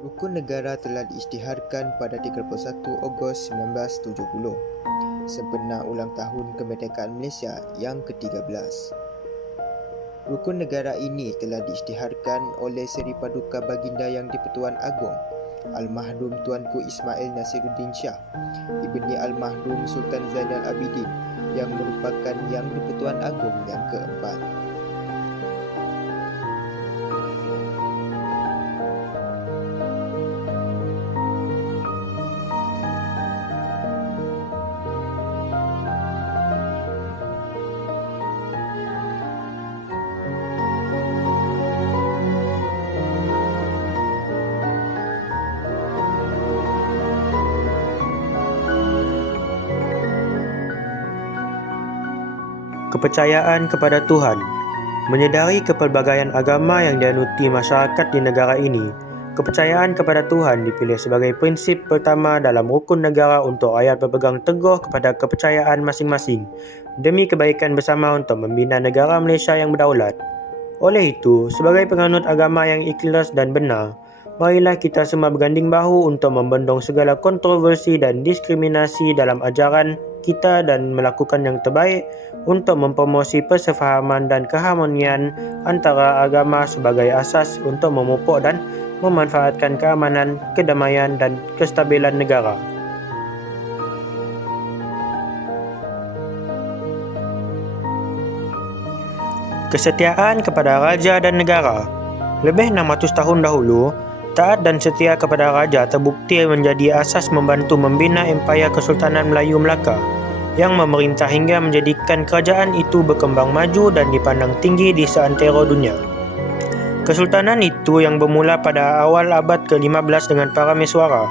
Rukun negara telah diisytiharkan pada 31 Ogos 1970, sebenar ulang tahun kemerdekaan Malaysia yang ke-13. Rukun negara ini telah diisytiharkan oleh Seri Paduka Baginda Yang di-Pertuan Agong Almahrum Tuanku Ismail Nasiruddin Shah, ibni Almahrum Sultan Zainal Abidin yang merupakan Yang di-Pertuan Agong yang keempat. Kepercayaan kepada Tuhan. Menyedari kepelbagaian agama yang dianuti masyarakat di negara ini, kepercayaan kepada Tuhan dipilih sebagai prinsip pertama dalam rukun negara untuk rakyat berpegang teguh kepada kepercayaan masing-masing demi kebaikan bersama untuk membina negara Malaysia yang berdaulat. Oleh itu, sebagai penganut agama yang ikhlas dan benar, marilah kita semua berganding bahu untuk membendung segala kontroversi dan diskriminasi dalam ajaran kita dan melakukan yang terbaik untuk mempromosi persefahaman dan keharmonian antara agama sebagai asas untuk memupuk dan memanfaatkan keamanan, kedamaian dan kestabilan negara. Kesetiaan kepada raja dan negara. Lebih 600 tahun dahulu, taat dan setia kepada raja terbukti menjadi asas membantu membina Empayar Kesultanan Melayu Melaka yang memerintah hingga menjadikan kerajaan itu berkembang maju dan dipandang tinggi di seantero dunia. Kesultanan itu yang bermula pada awal abad ke-15 dengan para Meswara,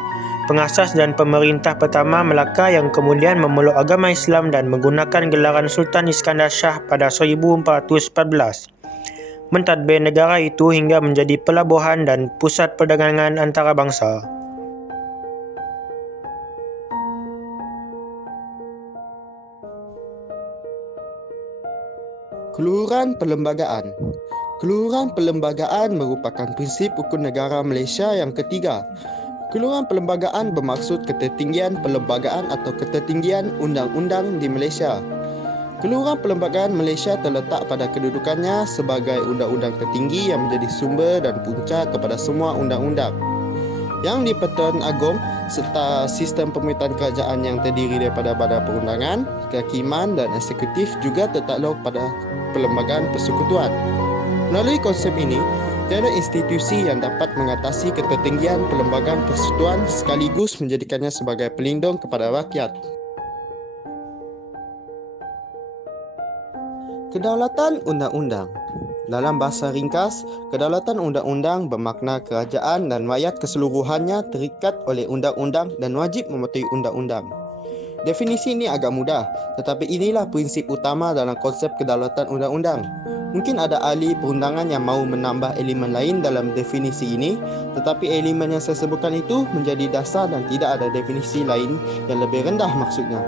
pengasas dan pemerintah pertama Melaka yang kemudian memeluk agama Islam dan menggunakan gelaran Sultan Iskandar Shah pada 1414. Mentadbir negara itu hingga menjadi pelabuhan dan pusat perdagangan antara bangsa. Keluhuran perlembagaan. Keluhuran perlembagaan merupakan prinsip rukun negara Malaysia yang ketiga. Keluhuran perlembagaan bermaksud ketertinggian perlembagaan atau ketertinggian undang-undang di Malaysia. Keluhuran perlembagaan Malaysia terletak pada kedudukannya sebagai undang-undang tertinggi yang menjadi sumber dan punca kepada semua undang-undang. Yang di-Pertuan Agong serta sistem pemerintahan kerajaan yang terdiri daripada badan perundangan, kehakiman dan eksekutif juga tertakluk pada perlembagaan persekutuan. Melalui konsep ini, tiada institusi yang dapat mengatasi ketertinggian perlembagaan persekutuan sekaligus menjadikannya sebagai pelindung kepada rakyat. Kedaulatan undang-undang. Dalam bahasa ringkas, kedaulatan undang-undang bermakna kerajaan dan rakyat keseluruhannya terikat oleh undang-undang dan wajib mematuhi undang-undang. Definisi ini agak mudah, tetapi inilah prinsip utama dalam konsep kedaulatan undang-undang. Mungkin ada ahli perundangan yang mahu menambah elemen lain dalam definisi ini, tetapi elemen yang saya sebutkan itu menjadi dasar dan tidak ada definisi lain yang lebih rendah maksudnya.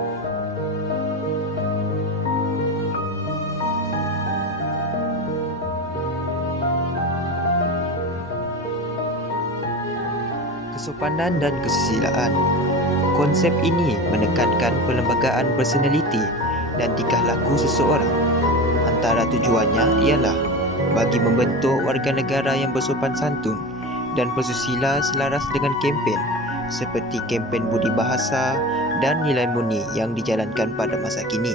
Kesopanan dan kesusilaan. Konsep ini menekankan perlembagaan personaliti dan tingkah laku seseorang. Antara tujuannya ialah bagi membentuk warga negara yang bersopan santun dan bersusila selaras dengan kempen seperti kempen budi bahasa dan nilai murni yang dijalankan pada masa kini.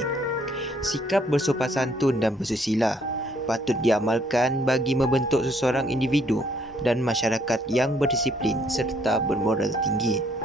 Sikap bersopan santun dan bersusila patut diamalkan bagi membentuk seseorang individu dan masyarakat yang berdisiplin serta bermoral tinggi.